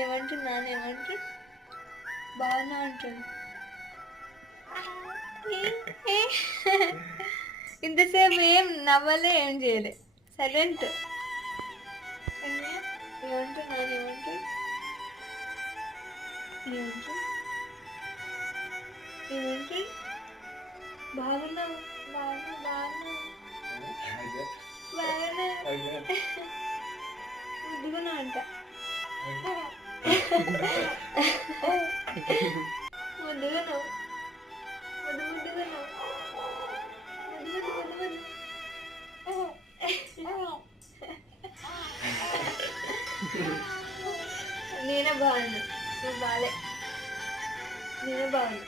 ఏమంటున్నాను బాగా అంటాను. ఇంతసేపు ఏం నవ్వలే, ఏం చేయలే, సైలెంట్. ఏమంటున్నాను బాగున్నావు ముద్దుగున్నా అంట. ముద్దుగున్నావు నేనే బాగున్నా, నువ్వు బాలే. నేనే బాగున్నా.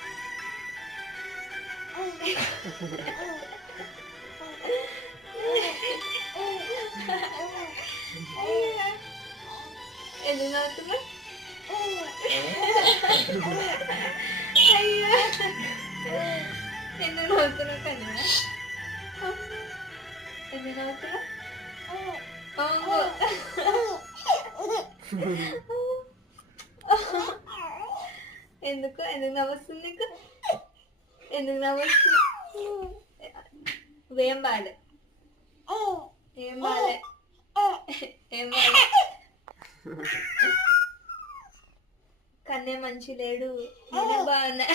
ఎందుకు నవ్వుతున్నా? అయ్యో ఎందుకు నవ్వుతున్నావు కన్నా? ఎందుకు నవ్వుతున్నా? ఎందుకు నవ్వుస్తుంది నీకు? ఎందుకు నవ్వుస్తుంది? ఏం బాలే కన్నే మంచి లేడు, బాగున్నా.